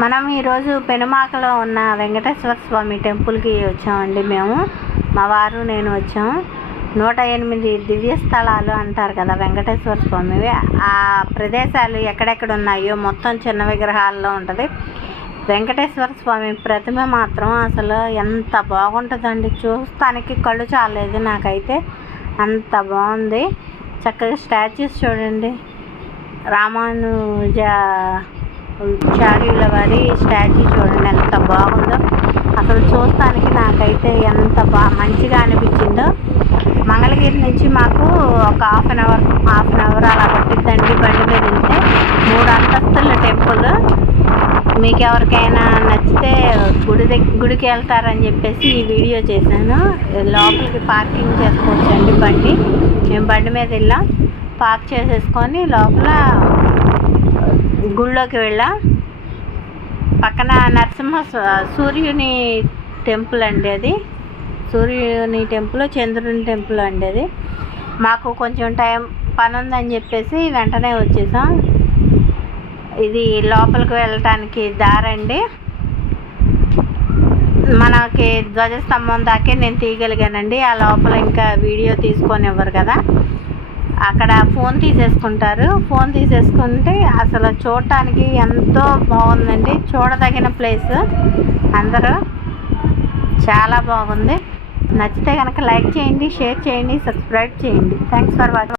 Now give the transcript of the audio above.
మనం ఈరోజు పెనుమాకలో ఉన్న వెంకటేశ్వర స్వామి టెంపుల్కి వచ్చామండి. మేము మా వారు నేను వచ్చాము. 108 దివ్య స్థలాలు అంటారు కదా వెంకటేశ్వర స్వామివి. ఆ ప్రదేశాలు ఎక్కడెక్కడ ఉన్నాయో మొత్తం చిన్న విగ్రహాల్లో ఉంటుంది. వెంకటేశ్వర స్వామి ప్రతిమ మాత్రం అసలు ఎంత బాగుంటుందండి, చూస్తానికి కళ్ళు చాలేదు నాకైతే. అంత బాగుంది. చక్కగా స్టాచ్యూస్ చూడండి, రామానుజాచార్యుల వారి స్టాచ్యూ చూడండి ఎంత బాగుందో. అసలు చూస్తానికి నాకైతే ఎంత మంచిగా అనిపించిందో. మంగళగిరి నుంచి మాకు ఒక హాఫ్ అన్ అవర్ అలా పట్టిద్దండి బండి మీద వెళ్తే. 3 అంతస్తుల టెంపుల్. మీకు ఎవరికైనా నచ్చితే గుడికి వెళ్తారని చెప్పేసి ఈ వీడియో చేశాను. లోపలికి పార్కింగ్ చేసుకోవచ్చండి బండి. మేము బండి మీద వెళ్ళాం, పార్క్ చేసేసుకొని లోపల గుళ్ళోకి వెళ్ళాం. పక్కన సూర్యుని టెంపుల్ అండి అది. సూర్యుని టెంపుల్, చంద్రుని టెంపుల్ అండి అది. మాకు కొంచెం పని ఉందని చెప్పేసి వెంటనే వచ్చేసాం. ఇది లోపలికి వెళ్ళటానికి దారండి. మనకి ధ్వజస్తంభం దాకే నేను తీయగలిగానండి. ఆ లోపల ఇంకా వీడియో తీసుకొని ఇవ్వరు కదా, అక్కడ ఫోన్ తీసేసుకుంటారు. ఫోన్ తీసేసుకుంటే అసలు చూడటానికి ఎంతో బాగుందండి. చూడదగిన ప్లేస్. అందరూ చాలా బాగుంది. నచ్చితే కనుక లైక్ చేయండి, షేర్ చేయండి, సబ్స్క్రైబ్ చేయండి. Thanks for watching.